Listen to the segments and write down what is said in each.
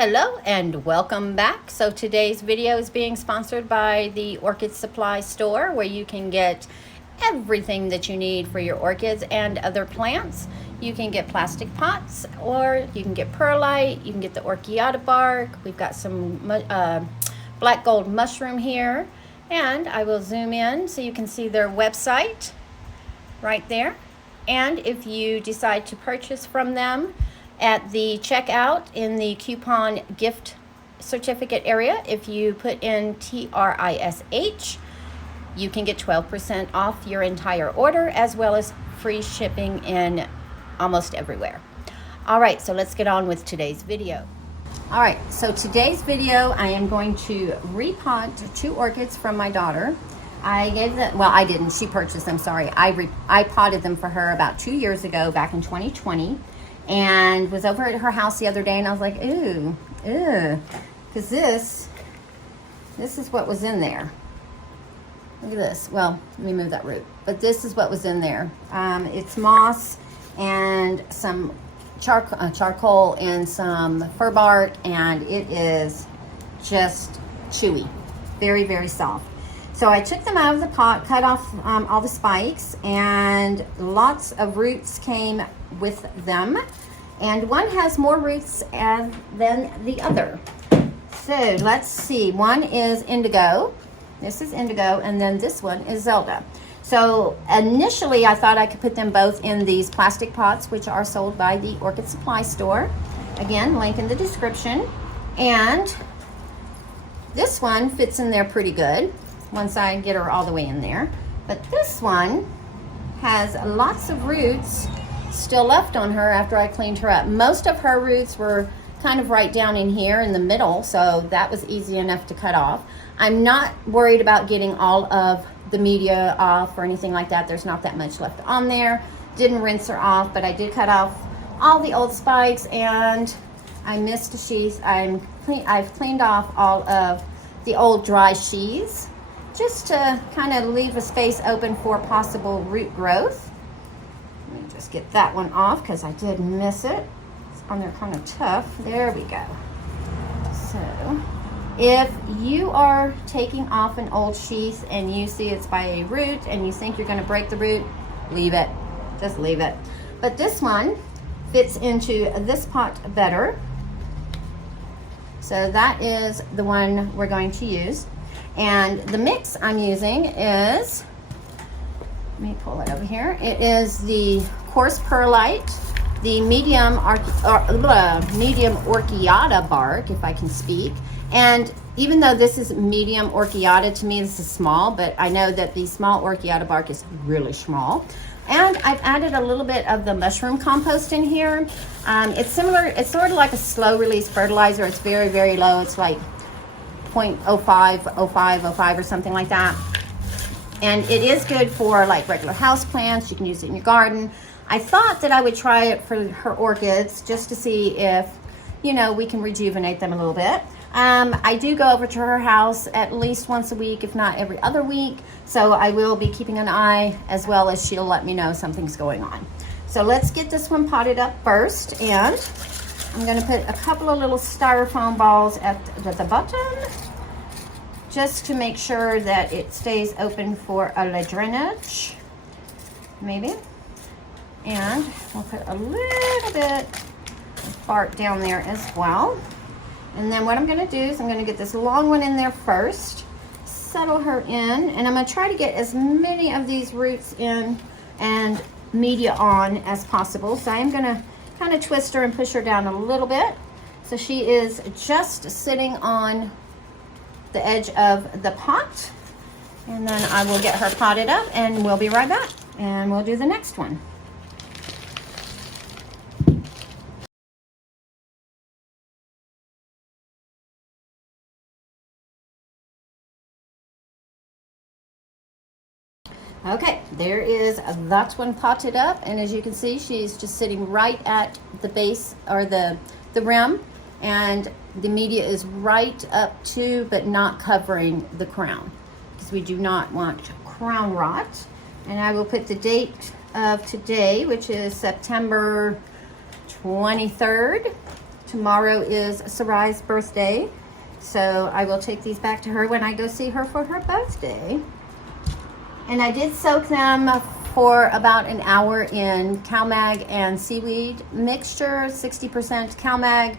Hello and welcome back. So today's video is being sponsored by the Orchid Supply Store, where you can get everything that you need for your orchids and other plants. You can get plastic pots, or you can get perlite, you can get the orchiata bark. We've got some black gold mushroom here, and I will zoom in so you can see their website right there. And if you decide to purchase from them, at the checkout in the coupon gift certificate area, if you put in TRISH, you can get 12% off your entire order, as well as free shipping in almost everywhere. All right, so let's get on with today's video. All right, so today's video, I am going to repot 2 orchids from my daughter. I gave them, well, I didn't, she purchased them, sorry. I potted them for her about 2 years ago, back in 2020. And was over at her house the other day, and I was like, ooh, because this is what was in there. Look at this. Well, let me move that root. But this is what was in there. It's moss and some charcoal and some fir bark, and it is just chewy, very, very soft. So I took them out of the pot, cut off all the spikes, and lots of roots came with them. And one has more roots than the other. So let's see. One is indigo. This is indigo, and then this one is Zelda. So initially, I thought I could put them both in these plastic pots, which are sold by the Orchid Supply Store. Again, link in the description. And this one fits in there pretty good once I get her all the way in there. But this one has lots of roots still left on her after I cleaned her up. Most of her roots were kind of right down in here in the middle, so that was easy enough to cut off. I'm not worried about getting all of the media off or anything like that. There's not that much left on there. Didn't rinse her off, but I did cut off all the old spikes, and I missed a sheath. I've cleaned off all of the old dry sheaths, just to kind of leave a space open for possible root growth. Let me just get that one off because I did miss it. It's on there kind of tough. There we go. So if you are taking off an old sheath and you see it's by a root and you think you're going to break the root, leave it. Just leave it. But this one fits into this pot better. So that is the one we're going to use. And the mix I'm using is, let me pull it over here. It is the coarse perlite, the medium orchiata bark, if I can speak. And even though this is medium orchiata, to me this is small, but I know that the small orchiata bark is really small. And I've added a little bit of the mushroom compost in here. It's similar, it's sort of like a slow release fertilizer. It's very, very low. It's like 0.05 or something like that. And it is good for like regular house plants. You can use it in your garden. I thought that I would try it for her orchids just to see if, you know, we can rejuvenate them a little bit. I do go over to her house at least once a week, if not every other week. So I will be keeping an eye, as well as she'll let me know something's going on. So let's get this one potted up first. And I'm going to put a couple of little styrofoam balls at the bottom, just to make sure that it stays open for a drainage, maybe. And we'll put a little bit of bark down there as well. And then what I'm going to do is I'm going to get this long one in there first, settle her in, and I'm going to try to get as many of these roots in and media on as possible. So I'm going to kind of twist her and push her down a little bit. So she is just sitting on the edge of the pot. And then I will get her potted up, and we'll be right back. And we'll do the next one. Okay, there is that one potted up, and as you can see, she's just sitting right at the base, or the rim, and the media is right up to, but not covering the crown, because we do not want crown rot. And I will put the date of today, which is September 23rd, tomorrow is Sarai's birthday. So I will take these back to her when I go see her for her birthday. And I did soak them for about an hour in CalMag and seaweed mixture, 60% CalMag,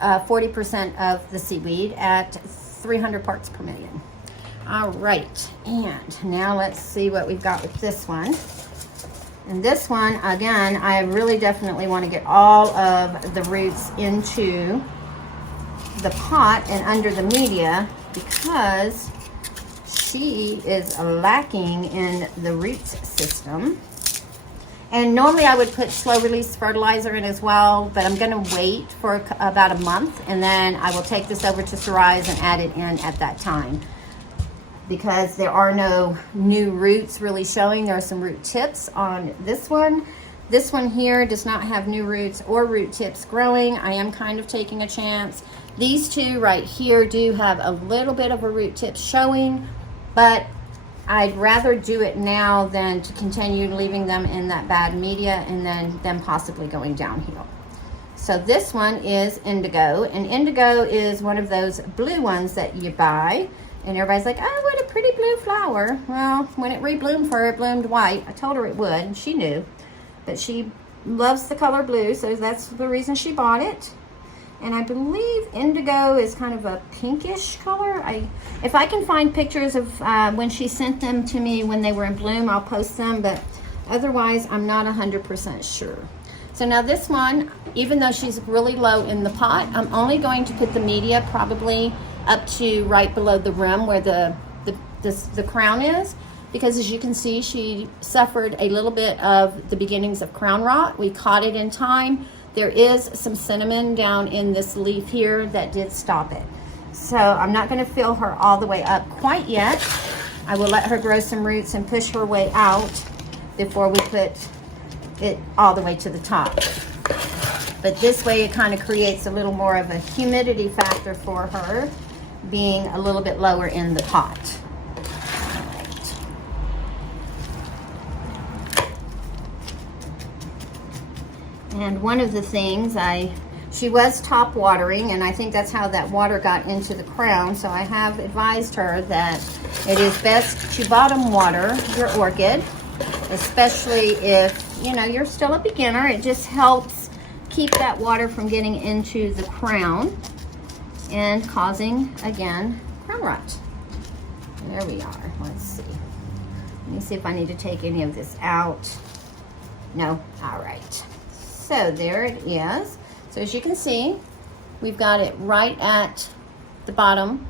40% of the seaweed at 300 parts per million. All right, and now let's see what we've got with this one. And this one, again, I really definitely want to get all of the roots into the pot and under the media because she is lacking in the root system. And normally I would put slow release fertilizer in as well, but I'm going to wait for about a month, and then I will take this over to Sarai's and add it in at that time, because there are no new roots really showing. There are some root tips on this one. This one here does not have new roots or root tips growing. I am kind of taking a chance. These two right here do have a little bit of a root tip showing, but I'd rather do it now than to continue leaving them in that bad media and then them possibly going downhill. So this one is indigo, and indigo is one of those blue ones that you buy. And everybody's like, oh, what a pretty blue flower. Well, when it rebloomed for her, it bloomed white. I told her it would, and she knew. But she loves the color blue, so that's the reason she bought it. And I believe indigo is kind of a pinkish color. If I can find pictures of when she sent them to me when they were in bloom, I'll post them. But otherwise, I'm not 100% sure. So now this one, even though she's really low in the pot, I'm only going to put the media probably up to right below the rim where the crown is, because as you can see, she suffered a little bit of the beginnings of crown rot. We caught it in time. There is some cinnamon down in this leaf here that did stop it. So I'm not going to fill her all the way up quite yet. I will let her grow some roots and push her way out before we put it all the way to the top. But this way it kind of creates a little more of a humidity factor for her, being a little bit lower in the pot. And one of the things, she was top watering, and I think that's how that water got into the crown. So I have advised her that it is best to bottom water your orchid, especially if, you know, you're still a beginner. It just helps keep that water from getting into the crown and causing, again, crown rot. There we are. Let's see. Let me see if I need to take any of this out. No. All right. So there it is. So as you can see, we've got it right at the bottom,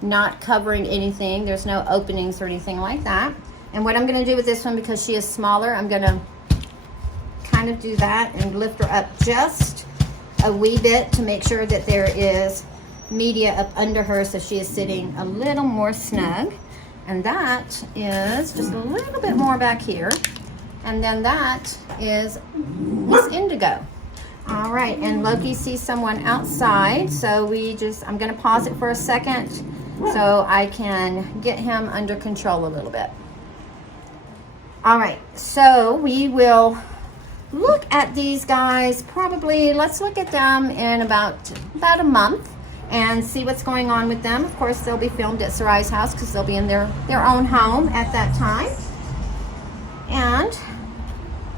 not covering anything. There's no openings or anything like that. And what I'm going to do with this one, because she is smaller, I'm going to kind of do that and lift her up just a wee bit to make sure that there is media up under her, so she is sitting a little more snug. And that is just a little bit more back here. And then that is Miss Indigo. All right, and Loki sees someone outside, so I'm going to pause it for a second so I can get him under control a little bit. All right, so we will look at these guys probably, let's look at them in about a month and see what's going on with them. Of course, they'll be filmed at Sarai's house because they'll be in their own home at that time. And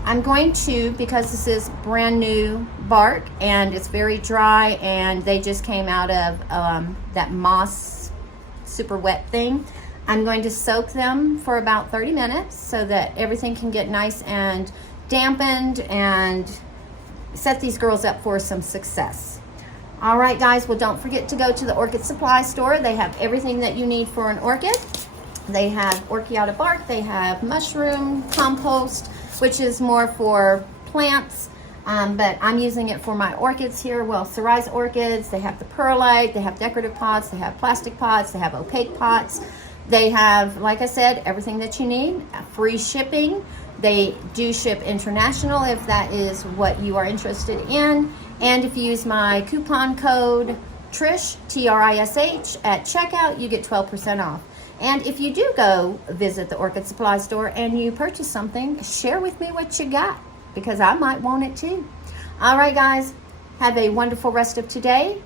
I'm going to, because this is brand new bark and it's very dry and they just came out of that moss super wet thing, I'm going to soak them for about 30 minutes so that everything can get nice and dampened and set these girls up for some success. All right, guys, well, don't forget to go to the Orchid Supply Store. They have everything that you need for an orchid. They have orchiata bark, they have mushroom compost, which is more for plants, but I'm using it for my orchids here. Well, Sarai's orchids, they have the perlite, they have decorative pots, they have plastic pots, they have opaque pots. They have, like I said, everything that you need, free shipping. They do ship international if that is what you are interested in. And if you use my coupon code TRISH, T-R-I-S-H, at checkout, you get 12% off. And if you do go visit the Orchid Supply Store and you purchase something, share with me what you got, because I might want it too. All right, guys, Have a wonderful rest of today.